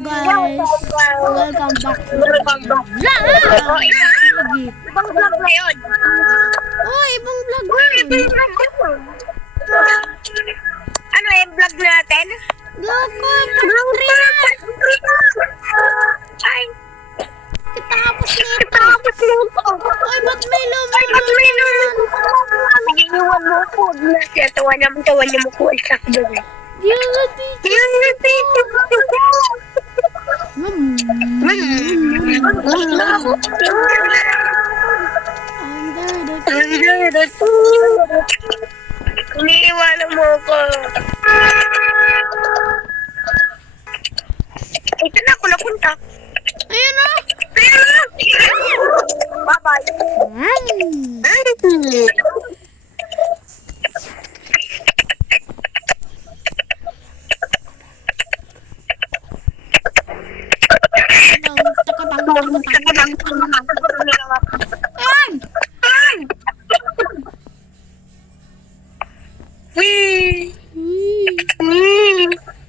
guys. Welcome back to the video. Oh, ibang vlog na yun. Oh, ibang vlog na yun. Ano yung vlog natin? Loko, pag-trina. Ay, Kitapos nito. Ay, ba't may lumunod? Naginiwan mo po. Tawan niya mo po. Isak doon eh. Iniiwanan mo ko. Ito na ako napunta. Ayun o. Bye-bye.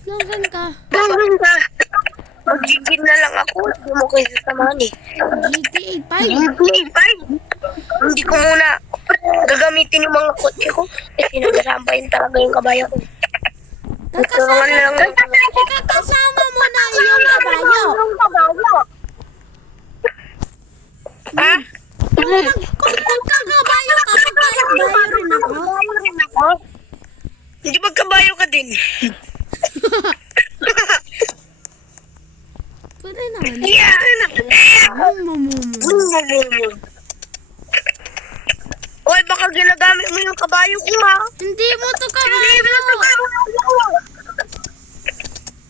Nasaan ka? Mag-gigil na lang ako. Hindi mo kayo sasamahan eh. GTA 5. Hindi ko muna gagamitin yung mga kotse ko. Kasi nagsasampayin talaga yung kabayo ko. Kakasama mo na yung kabayo. Ha? Kung magkakabayo ka, magkakabayo rin ako. Hindi magkabayo ka din. Pwede naman. Yeah. Oy, baka ginagamit mo yung kabayo ko ha. Hindi mo to kabayo.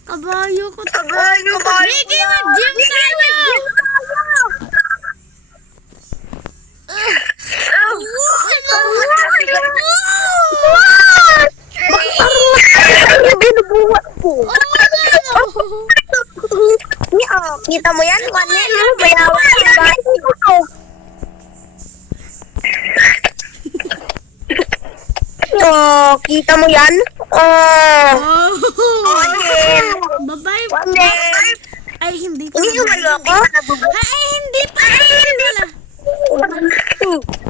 Kabayo ko to. Kabayo. Sige, mag-gym tayo. Binubuhat ko. Kita mo yan? Bayawan yung bahay ko. Oh, kita mo yan? Bye-bye. Ay, hindi pa. Hindi mo ako? Ay, hindi pa.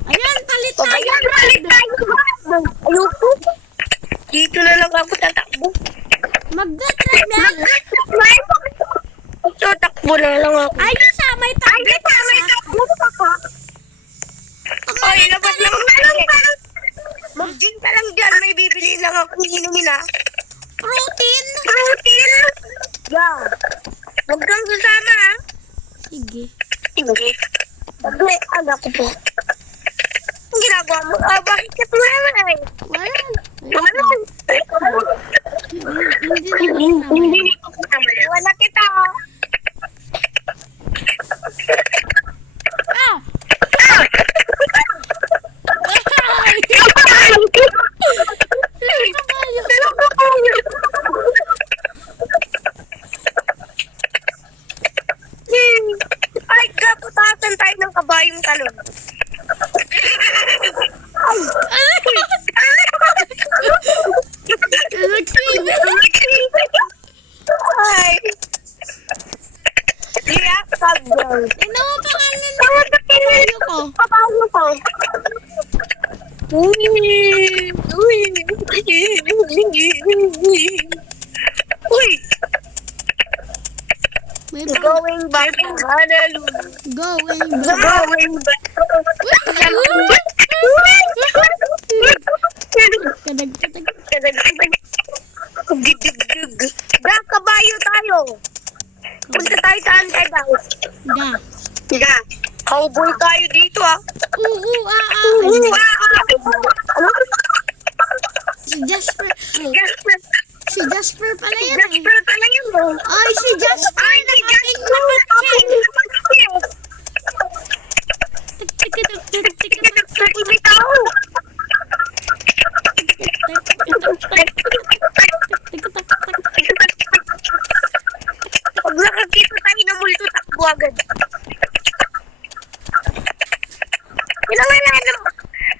Ayan, palit tayo, Brad. Ayoko. Dito na lang ako tatakbo. Mag-treadmill. So, takbo na lang ako. Ayun sa may tablet. Ay, labas lang. Mag-gym ka lang dyan. May bibili lang ako inumin ha. Protein. Yeah. Huwag kang susama ha. Sige. Sige. Pag-may aga ko po. Ang ginagawa mo? Bakit ka tumahay? Wala. Hindi na ako kasama. Wala kita. Ah! Ay, kaputasan tayo ng kabayong talon. Ay. Siya, sagbang. Ano pa kanan ng kabayo ko? Kabayo ko. Uy. May Going back to Honolulu. going Going back. Kabayo tayo. Punta tayo sa antay daw. Da. Cowboy tayo dito ah. Si Jasper. Jasper. Si Jasper pala yan. Jasper pala yun mo. Ay, si Jasper. Ay, si Jasper. Bitaw. Pag nakakita tayo ng multo, takbo agad.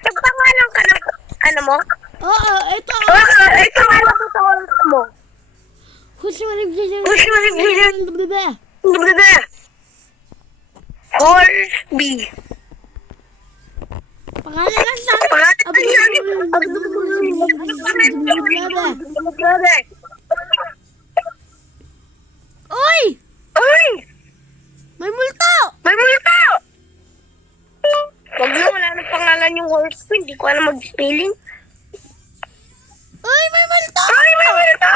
Nagpangalan ka ng ano mo? Oo, ito. Ito ang mo. Who's Horse-bee. Pangalan lang sa Uy! Uy! May multo! May multo! Wag na, wala nang pangalan yung horse-bee. Hindi ko alam mag-spelling. Uy, may multo! Ay, may multo!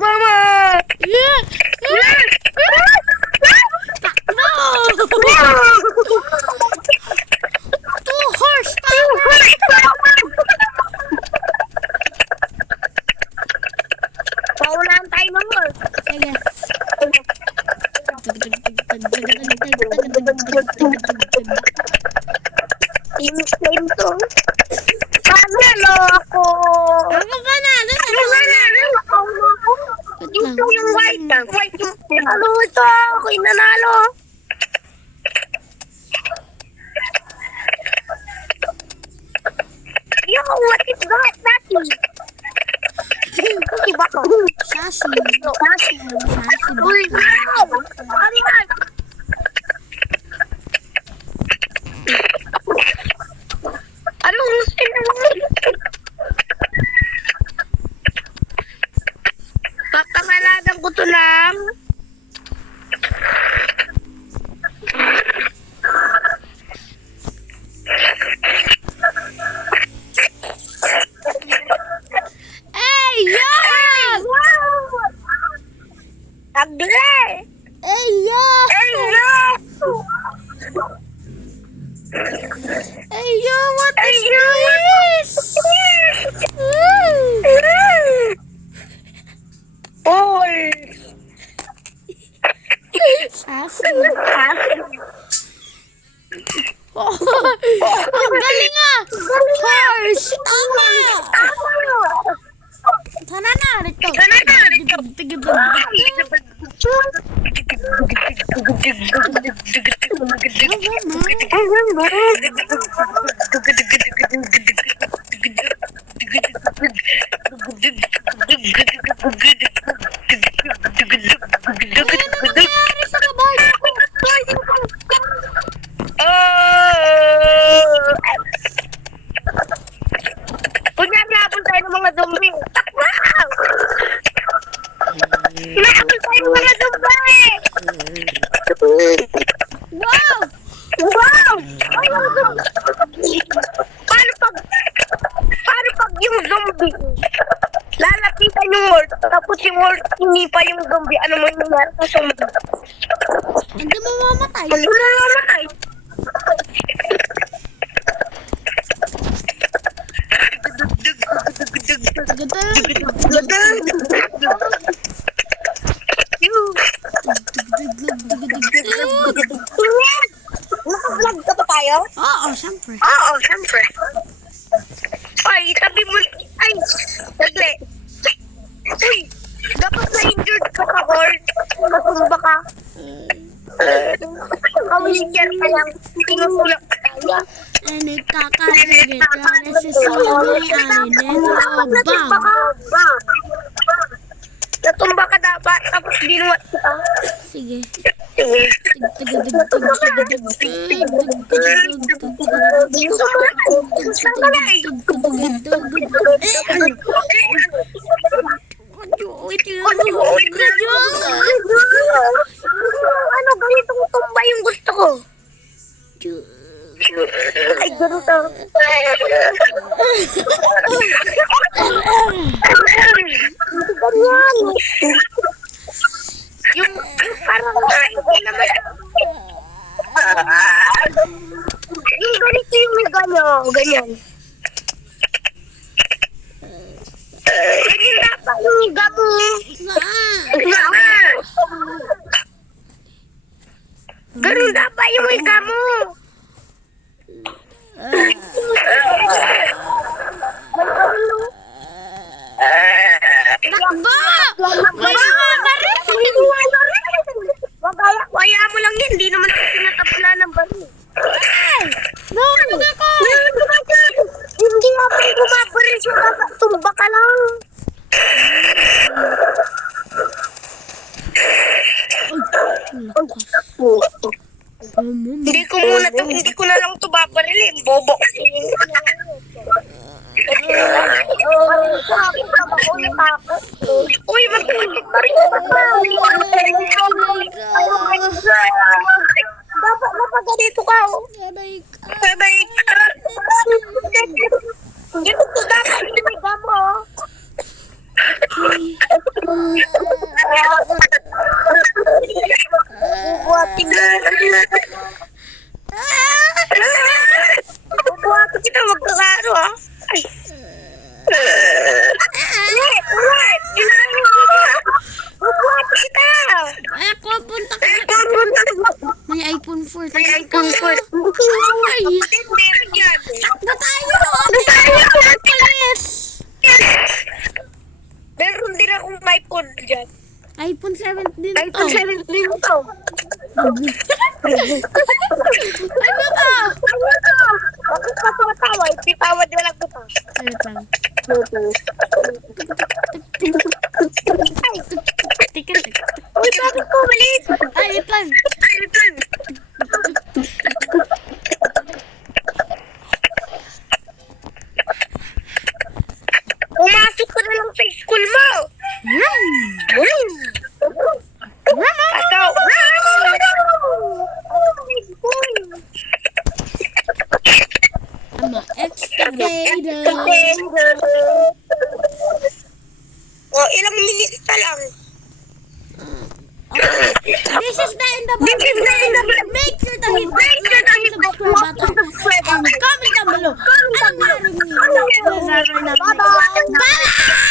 Mama! Yeah! No! Two horsepower! Paunahan tayo ng horse. Sige. I-misclaim to. Pagalo ako. Ano ba na? Wait lang. Ito yung white. White yung ano ito. Ako'y nanalo. Yo, what is that? That's Iba ko. Sassy. Sassy. Sassy Uy, ba? wow! Ano yan? Anong gusto naman? Papangalanan ko to lang. Hey, yeah! Wow! Tagle! Hey, yeah! Ay, no! Hey, yeah, what Ay, is no! this? Woo! Paul! Sassy. Oh, ang galing ah! Horse! Tama! Tara na, rito. Sana na, rito. Nangyari sa kabayo ko. Kunyari, habol tayo ng mga zombie. Takbo! Hinahabol tayo ng mga zombie! Wow! Wow! Ay, yung zombie! Paano pag yung zombie lalapitan yung horse, tapos yung horse hindi pa yung zombie, ano mo yung nangyari sa zombie? Hindi mo mamatay. Ano na naman? Naka-vlog ka pa tayo? Oo, siyempre. Oo, siyempre. Ay, tabi mo. Ay, sagli. Uy, dapat na-injured ka pa, Gord. Matumba ka. Kawilingyan ka lang. Tinutulak ka tayo. Ano kakasagit ka na sa sili anin ba? Natumba ka dapat, tapos binuwat kita. Sige. Sige. Saan ka na eh? Ano, ganitong tumba yung gusto ko. Ay, ganito. Ganyan. Yung parang hindi naman. Yung ganito yung may gano'n. Ganyan. Ganyan dapat yung gamo. Ganun dapat yung may gamo. Takbo! May Waya mo lang yan, hindi naman sinatabla ng baril. Nahulog ako! Hindi nga pa bumabaril siya, tumba ka lang. mali, bobo. Uy, magpulit pa rin. Dapat napaganito ka, oh. Aray ka. Sabay ka. Dito ko dapat tiniga mo. Bubuhatin na. Bubuhatin kita, magkakaro, ah. Ay. Ulit. Bubuhatin kita. Ay, ako, punta ka. May iPhone 4. May iPhone 4. Ay, Meron yan. takbo tayo. Ate, police. Meron din akong iPhone dyan. iPhone 7 din iPhone to. 7 din to. Ano to? Bakit ka tumatawa? Ipitawad mo lang kita. Wait lang. Tika. Uy, bakit ko malit? Ay, wait lang. Pumasok ka na lang sa school mo. Ikaw. I'm an excavator. Oh, ilang minutes pa lang. This is the end of the video. Make sure to hit the subscribe button and comment down below. Anong narinig niyo? Bye-bye!